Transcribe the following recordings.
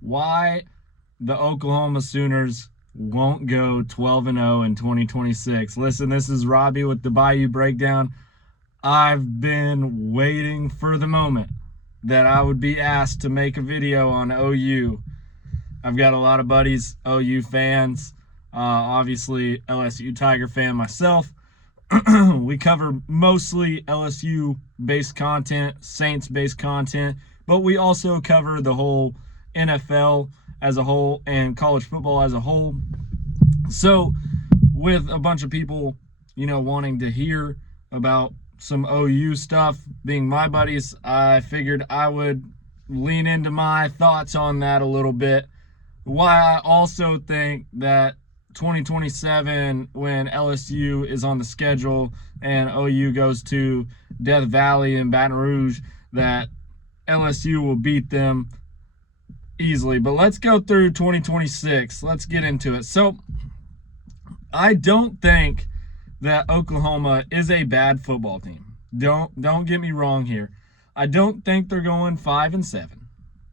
why the Oklahoma Sooners won't go 12-0 in 2026. Listen, this is Robbie with the Bayou Breakdown. I've been waiting for the moment that I would be asked to make a video on OU. I've got a lot of buddies, OU fans, obviously LSU Tiger fan myself. We cover mostly LSU-based content, Saints-based content, but we also cover the whole NFL as a whole and college football as a whole. So with a bunch of people, wanting to hear about some OU stuff, being my buddies, I figured I would lean into my thoughts on that a little bit. Why I also think that 2027, when LSU is on the schedule and OU goes to Death Valley in Baton Rouge, that LSU will beat them easily. But let's go through 2026. Let's get into it. So I don't think that Oklahoma is a bad football team. Don't get me wrong here. I don't think they're going 5-7.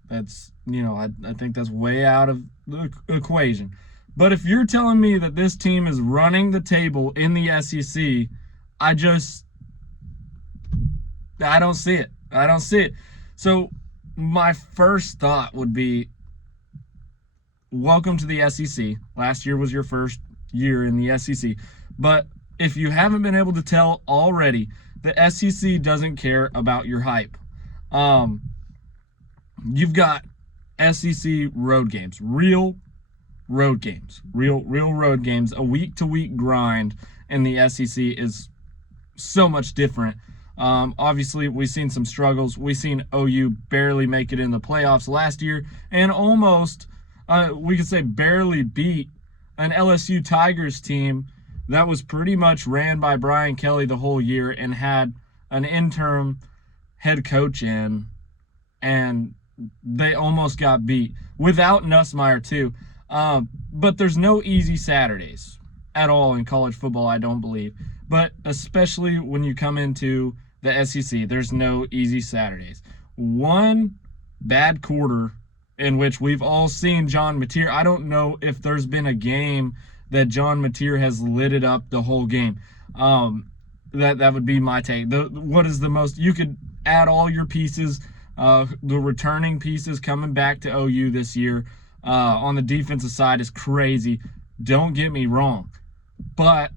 That's, I think that's way out of the equation. But if you're telling me that this team is running the table in the SEC, I don't see it. I don't see it. So my first thought would be, welcome to the SEC. Last year was your first year in the SEC. But if you haven't been able to tell already, the SEC doesn't care about your hype. You've got SEC road games, real road games, real road games. A week-to-week grind in the SEC is so much different. Obviously, we've seen some struggles. We've seen OU barely make it in the playoffs last year and almost, we could say, barely beat an LSU Tigers team that was pretty much ran by Brian Kelly the whole year and had an interim head coach in, and they almost got beat without Nussmeier too. But there's no easy Saturdays at all in college football, I don't believe. But especially when you come into the SEC, there's no easy Saturdays. One bad quarter in which we've all seen John Mateer. I don't know if there's been a game that John Mateer has lit it up the whole game. That would be my take. What is the most? You could add all your pieces, the returning pieces coming back to OU this year on the defensive side is crazy. Don't get me wrong, but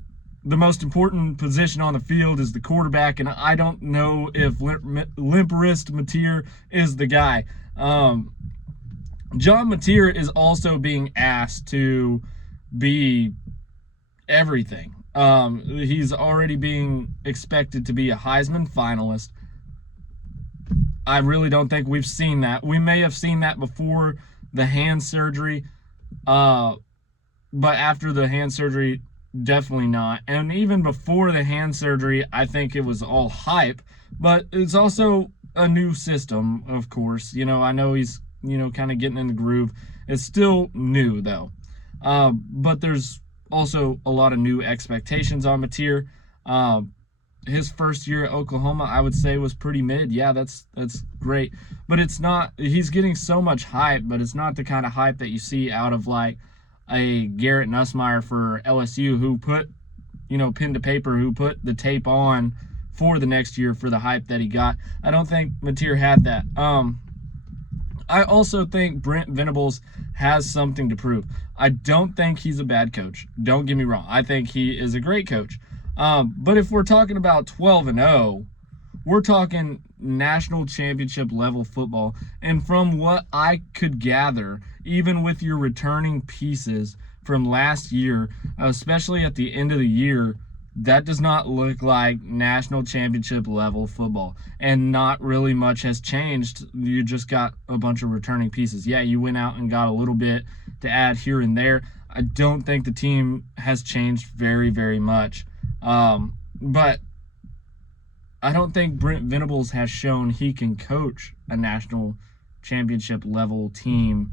the most important position on the field is the quarterback, and I don't know if limp wrist Mateer is the guy. John Mateer is also being asked to be everything. He's already being expected to be a Heisman finalist. I really don't think we've seen that. We may have seen that before the hand surgery, but after the hand surgery, definitely not. And even before the hand surgery, I think it was all hype, but it's also a new system, of course. I know he's, kind of getting in the groove. It's still new, though. But there's also a lot of new expectations on Mateer. His first year at Oklahoma, I would say, was pretty mid. Yeah, that's great. But it's not, he's getting so much hype, but it's not the kind of hype that you see out of like a Garrett Nussmeier for LSU, who put, pen to paper, who put the tape on for the next year for the hype that he got. I don't think Mateer had that. I also think Brent Venables has something to prove. I don't think he's a bad coach. Don't get me wrong. I think he is a great coach. But if we're talking about 12-0, we're talking national championship level football. And from what I could gather, even with your returning pieces from last year, especially at the end of the year, that does not look like national championship level football. And not really much has changed. You just got a bunch of returning pieces. Yeah, you went out and got a little bit to add here and there. I don't think the team has changed very, very much. But I don't think Brent Venables has shown he can coach a national championship level team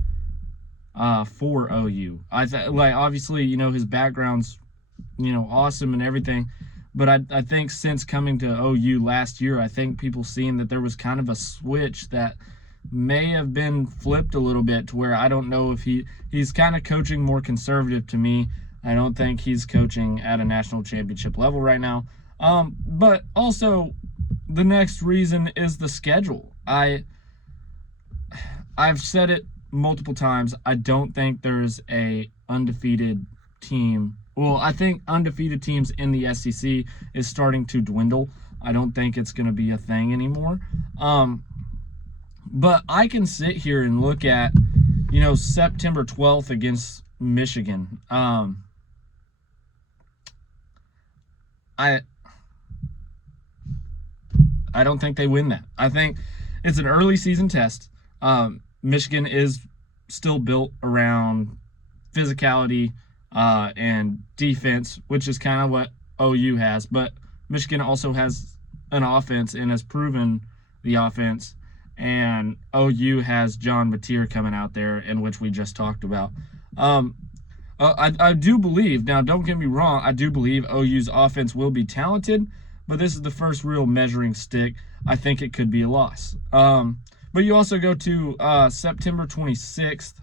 for OU. Obviously, his background's, awesome and everything, but I think since coming to OU last year, I think people seeing that there was kind of a switch that may have been flipped a little bit to where I don't know if he's kind of coaching more conservative to me. I don't think he's coaching at a national championship level right now. But also the next reason is the schedule. I've said it multiple times. I don't think there's a undefeated team. Well, I think undefeated teams in the SEC is starting to dwindle. I don't think it's going to be a thing anymore. But I can sit here and look at, September 12th against Michigan. I don't think they win that. I think it's an early season test. Michigan is still built around physicality and defense, which is kind of what OU has. But Michigan also has an offense and has proven the offense. And OU has John Mateer coming out there, in which we just talked about. I do believe, now don't get me wrong, I do believe OU's offense will be talented, but this is the first real measuring stick. I think it could be a loss. But you also go to September 26th.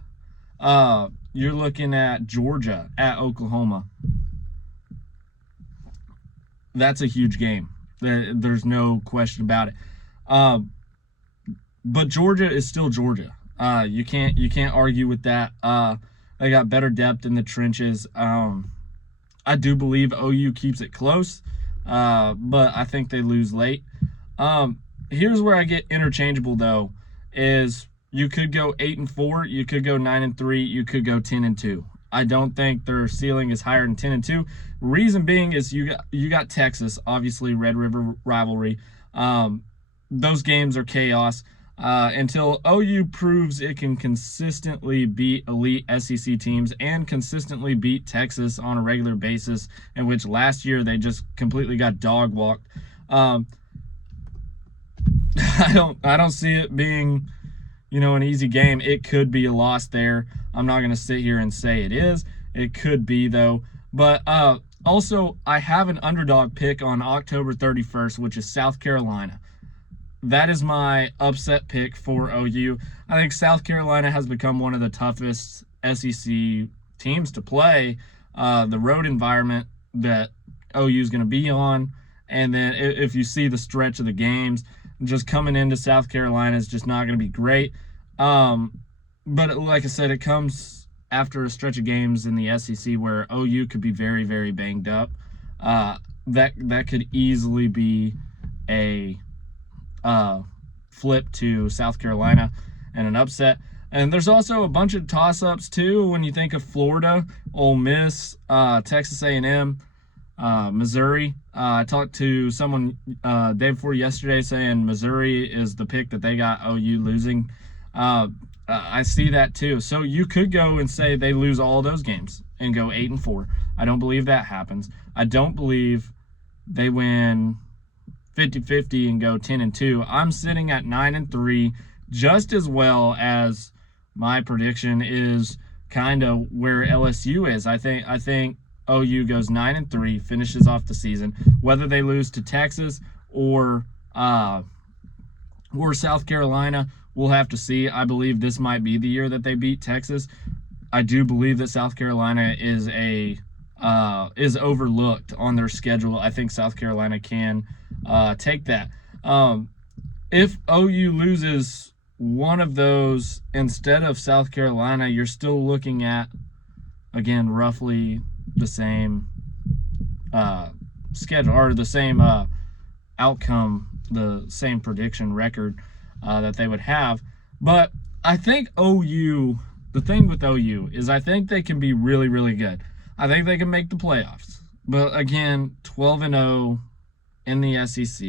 You're looking at Georgia at Oklahoma. That's a huge game. There's no question about it. But Georgia is still Georgia. You can't argue with that. They got better depth in the trenches. I do believe OU keeps it close, but I think they lose late. Here's where I get interchangeable though, is you could go 8-4, you could go 9-3, you could go 10-2. I don't think their ceiling is higher than 10-2. Reason being is you got Texas, obviously Red River rivalry. Those games are chaos. Until OU proves it can consistently beat elite SEC teams and consistently beat Texas on a regular basis, in which last year they just completely got dog walked. I don't see it being, an easy game. It could be a loss there. I'm not going to sit here and say it is. It could be though. But also I have an underdog pick on October 31st, which is South Carolina. That is my upset pick for OU. I think South Carolina has become one of the toughest SEC teams to play. The road environment that OU is going to be on, and then if you see the stretch of the games, just coming into South Carolina is just not going to be great. But like I said, it comes after a stretch of games in the SEC where OU could be very, very banged up. That could easily be a flip to South Carolina and an upset. And there's also a bunch of toss-ups too when you think of Florida, Ole Miss, Texas A&M, Missouri. I talked to someone day before yesterday saying Missouri is the pick that they got OU losing. I see that too. So you could go and say they lose all those games and go 8-4. I don't believe that happens. I don't believe they win 50-50 and go 10-2. I'm sitting at 9-3, just as well as my prediction is kind of where LSU is. I think OU goes 9-3, finishes off the season. Whether they lose to Texas or South Carolina, we'll have to see. I believe this might be the year that they beat Texas. I do believe that South Carolina is overlooked on their schedule. I think South Carolina can take that. If OU loses one of those instead of South Carolina, you're still looking at, again, roughly the same schedule or the same outcome, the same prediction record that they would have. But I think OU, the thing with OU is I think they can be really, really good. I think they can make the playoffs. But again, 12-0 in the SEC,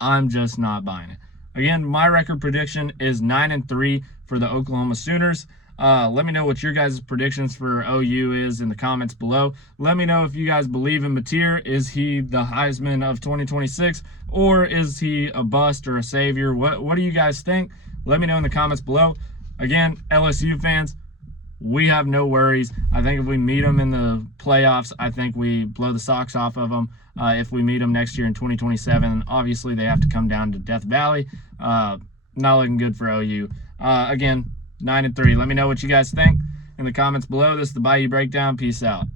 I'm just not buying it. Again, my record prediction is 9-3 for the Oklahoma Sooners. Let me know what your guys' predictions for OU is in the comments below. Let me know if you guys believe in Mateer. Is he the Heisman of 2026, or is he a bust or a savior? What do you guys think? Let me know in the comments below. Again, LSU fans, we have no worries. I think if we meet them in the playoffs, I think we blow the socks off of them. If we meet them next year in 2027, obviously they have to come down to Death Valley. not looking good for OU. Again, 9-3. Let me know what you guys think in the comments below. This is the Bayou Breakdown. Peace out.